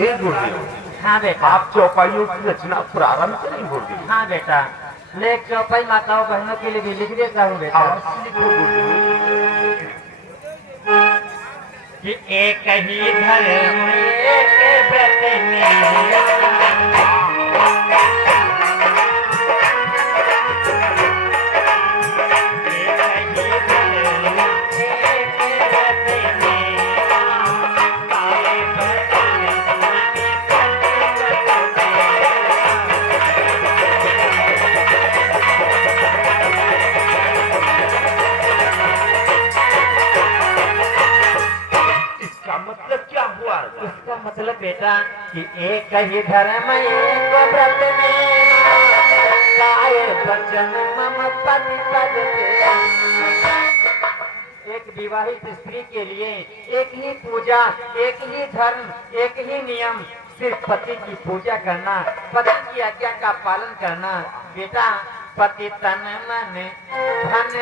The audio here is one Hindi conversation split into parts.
हे गुरुदेव, हाँ बेटा। आप चौपाइयों की रचना प्रारंभ करें गुरुदेव। हाँ बेटा, मैं एक चौपाई माताओं बहनों के लिए भी लिख देता हूँ बेटा। लिखो गुरुदेव। कि एक ही धर्म एक व्रत में इसका मतलब बेटा कि एक ही धर्म एक व्रत में काय वचन मम पति पद एक विवाहित स्त्री के लिए एक ही पूजा, एक ही धर्म, एक ही नियम, सिर्फ पति की पूजा करना, पति की आज्ञा का पालन करना। बेटा, पति तन मन धन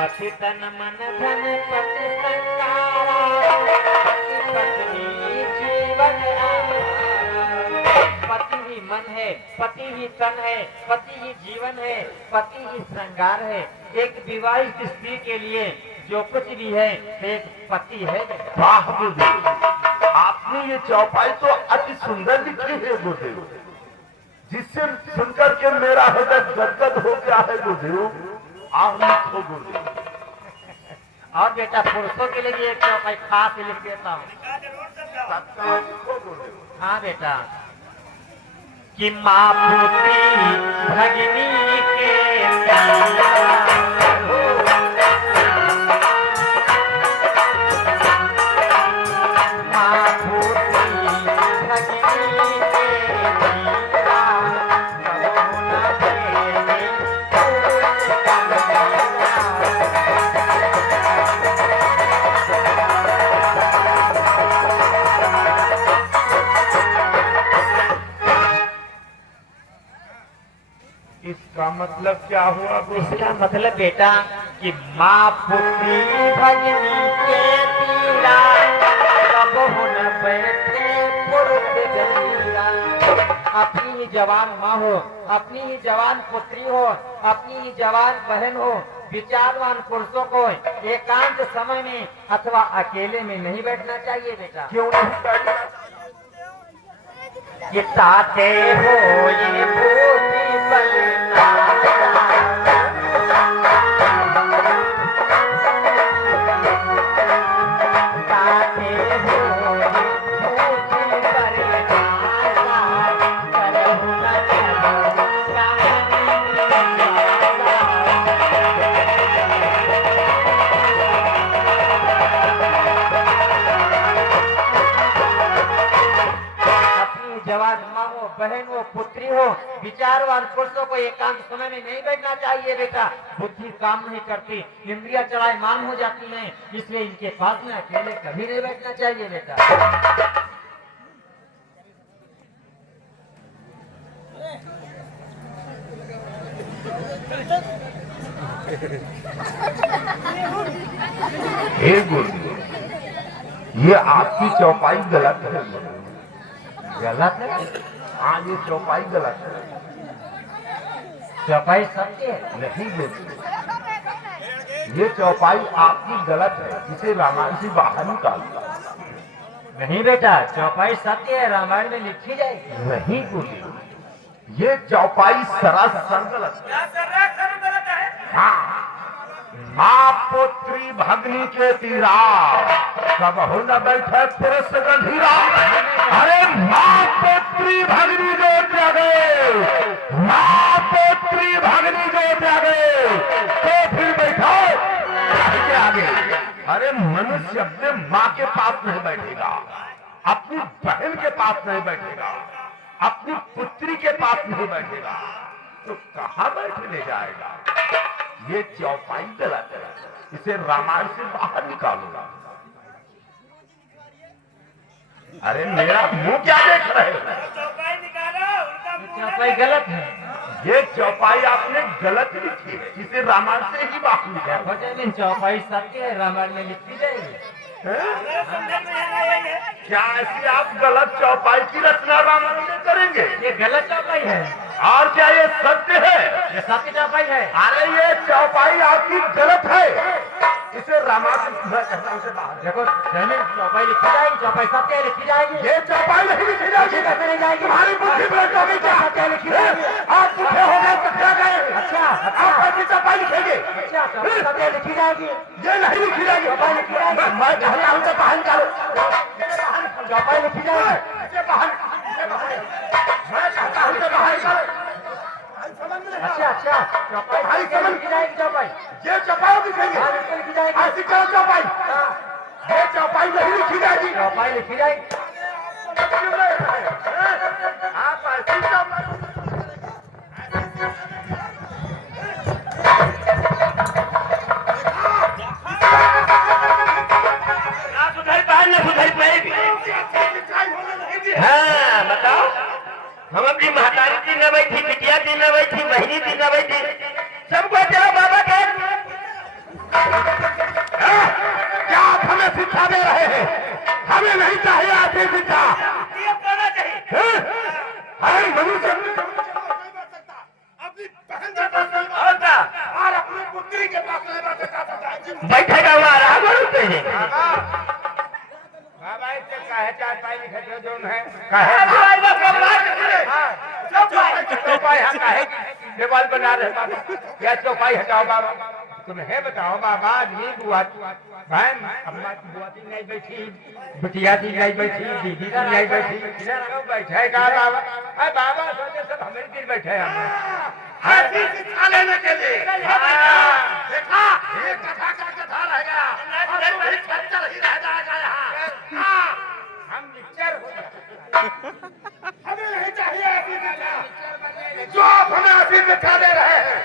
पति तन मन धन पति संकारा पत्नी जीवन पति ही मन है, पति ही तन है, पति ही जीवन है, पति ही श्रृंगार है। एक विवाहित स्त्री के लिए जो कुछ भी है एक पति है। वाह गुरुदेव, आपने ये चौपाई तो अति सुंदर लिखी है गुरुदेव, जिससे सुनकर के मेरा हृदय गदगद हो गया है गुरुदेव। आप लिखो गुरुदेव। और बेटा, पुरुषों के लिए भी एक चौपाई खास लिख देता हूँ। हाँ बेटा, कि माँ पुत्री भगिनी के माँ पुत्री भगिनी इसका मतलब क्या हुआ? इसका मतलब बेटा कि माँ पुत्री भगिनी के तीरा कब न बैठे पुरुष गंगा। अपनी ही जवान माँ हो, अपनी ही जवान पुत्री हो, अपनी ही जवान बहन हो, विचारवान पुरुषों को एकांत समय में अथवा अकेले में नहीं बैठना चाहिए बेटा। क्यों नहीं बैठना? ये ताते हो ये भूति बलना ताते हो ये भूति बलना करहु न जवान माँ हो, बहन हो, पुत्री हो, विचारवान पुरुषों को एकांत समय में नहीं बैठना चाहिए बेटा। बुद्धि काम नहीं करती, इंद्रियां चलायमान हो जाती हैं, इसलिए इनके पास में अकेले कभी नहीं बैठना चाहिए बेटा। हे गुरुदेव, ये आपकी चौपाई गलत है। गलत है? हाँ, ये चौपाई गलत है। चौपाई सत्य है? नहीं गुरुदेव, ये चौपाई आपकी गलत है, इसे रामायण से बाहर निकाल दो। नहीं बेटा, चौपाई सत्य है, रामायण में लिखी जाएगी। नहीं गुरुदेव, ये चौपाई सरासर गलत है। हाँ, माँ पुत्री भगनी के तीरा कबहु न बैठे पुरुष गंभीरा। अरे माँ पुत्री भगनी जो त्यागे, माँ पुत्री भगनी जो त्यागे, तो फिर बैठो के आगे। अरे मनुष्य अपने माँ के पास नहीं बैठेगा, अपनी बहन के पास नहीं बैठेगा, अपनी पुत्री के पास नहीं बैठेगा तो कहाँ बैठने जाएगा? ये चौपाई गलत है, इसे रामायण से बाहर निकालो। अरे मेरा मुंह क्या देख रहे हो? चौपाई निकालो, उनका मुंह चौपाई गलत है। ये चौपाई आपने गलत लिखी है, इसे रामायण से ही बाहर निकालो। देखो जमीन चौपाई सत्य है, रामायण में लिखी जाएगी। मेरे समझ में आ रहा है। क्या ऐसी आप गलत चौपाई की रचना रामायण में करेंगे? ये गलत चौपाई है, और क्या ये सत्य है? ये सत्य चौपाई है। अरे ये चौपाई आपकी गलत है, इसे रामायण से बाहर। देखो जमीन चौपाई लिखी जाएगी, चौपाई सत्य है, लिखी जाएगी। ये चौपाई नहीं लिखी जाएगी, कैसे नहीं जाएगी? तुम्हारी बुद्धि भ्रष्ट हो गई क्या? सत्य लिखी जाएगी। आप पुठे हो गए, पकड़ा गए। अच्छा आप ऐसी चौपाई लिखेंगे? अच्छा, चौपाई सत्य लिखी जाएगी। ये नहीं लिखी जाएगी। चौपाई लिखी जाएगी। मैं कहता हूँ तो बाहर निकालो। चौपाई लिखी जाएगी। ये बाहर, मैं कहता हूँ तो बाहर निकालो। अच्छा अच्छा, चौपाई सत्य लिखी जाएगी। चौपाई ये चौपाई लिखेंगे? हाँ, बिल्कुल लिखी जाएगी। ऐसी क्या चौपाई? ये चौपाई नहीं लिखी जाएगी। चौपाई लिखी जाएगी। आप ऐसी चौपाई ना सुधर पाए ना सुधर पाएगी। हाँ बताओ, हम अपनी महतारी थी न बैठी, बिटिया थी न बैठी, बहनी थी न बैठी, सबको चलो बाबा के। क्या आप हमें शिक्षा दे रहे हैं? हमें नहीं चाहिए ऐसी शिक्षा। ये करना चाहिए। हर मनुष्य अपनी बहन के पास नहीं और क्या? और अपनी पुत्री के पास नहीं बैठ सकता। बैठेगा वहाँ रहा बोलते हैं। बाबा इसे काहे चाहता है कि जो है चौपाई हम काहे देवाल बना रहे बाबा? क्या चौपाई हटाओ बाबा? तुम्हें बताओ बाबा, ये बुआ बहन अम्मा की बुआ थी नहीं बैठी, बिटिया थी नहीं बैठी, दीदी थी नहीं बैठी, क्यों बैठेगा बाबा? अरे बाबा सोचे सब हमें दिन बैठे हैं ऐसी शिक्षा लेने के लिए। देखा ये कथा का कथा रह गया और वही खच्चर ही रह जाएगा यहाँ। हम मिक्सचर हो गए। हमें नहीं चाहिए ऐसी शिक्षा जो आप हमें ऐसी शिक्षा दे रहे हैं।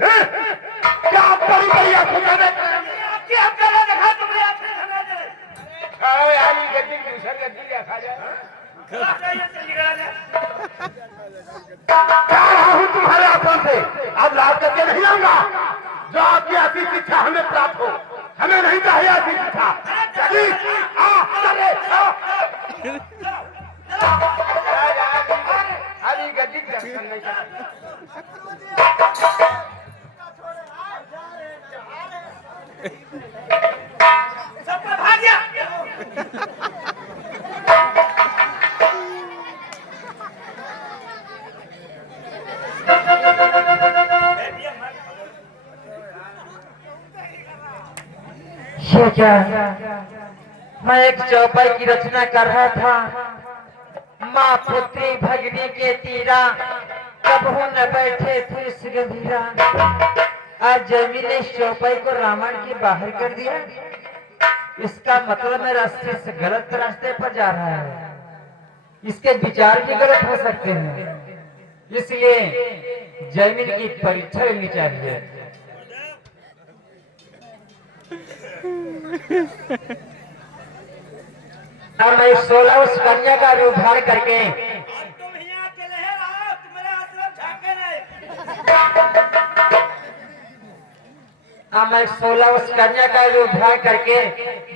क्या आप बड़ी बड़ी शिक्षा दे रहे हैं? आपकी हम गला दिखा, तुमने आपने सुना दे। खाओ यार ये गद्दी दूसरा गद्दी क्या खा जाए। क्या रहा हूँ तुम्हारे आसन से, अब लाभ करके नहीं आऊंगा। जो आपकी ऐसी शिक्षा हमें प्राप्त हो, हमें नहीं चाहिए ऐसी शिक्षा। चलिए, चले, अरे गद्दी दर्शन नहीं कर। सबको भाग्य। ये क्या? मैं एक चौपाई की रचना कर रहा था। माँ पुत्री भगनी के तीरा, कबहू न बैठे पुरुष गंभीरा। आज जमीन ने इस चौपाई को रामायण के बाहर कर दिया। इसका मतलब मेरा शिष्य गलत रास्ते पर जा रहा है। इसके विचार भी गलत हो सकते हैं, इसलिए जमीन की परीक्षा लेनी चाहिए। और मैं 16 उस कन्या का रूप धारण करके तुम यहाँ अकेले हैं, आओ, तुम्हारे आश्रम झांके नहीं। मैं 16 उस कन्या का रूप धारण करके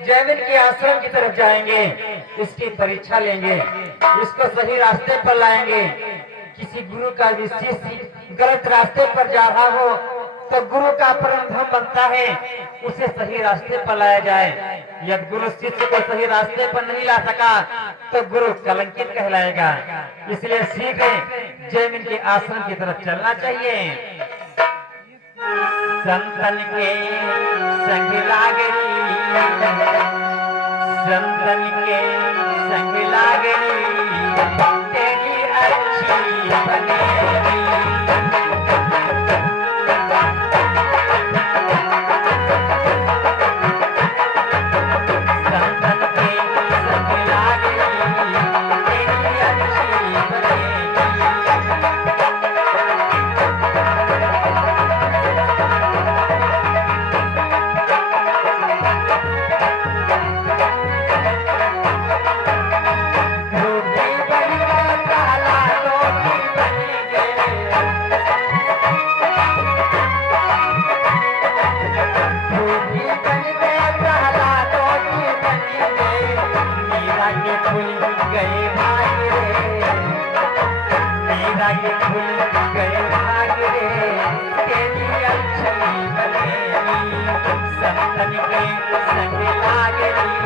जैमिन के आश्रम की तरफ जाएंगे। इसकी परीक्षा लेंगे, इसको सही रास्ते पर लाएंगे। किसी गुरु का विशेष गलत रास्ते पर जा रहा हो तो गुरु का परम धर्म बनता है उसे सही रास्ते पर लाया जाए। यदि गुरु शिष्य को सही रास्ते पर नहीं ला सका तो गुरु कलंकित कहलाएगा। इसलिए शीघ्र जैमिन के आश्रम की तरफ चलना चाहिए। संतन के संग लागरी, संतन के संग लागरी, तेरी अच्छी बनेगी। संतन के संग लागरी, तेरी अच्छी बनेगी। खुल गए भाग रे, मीरा के खुल गए भाग रे, तेरी अक्षरी बनेगी संतन के संग लाग रे।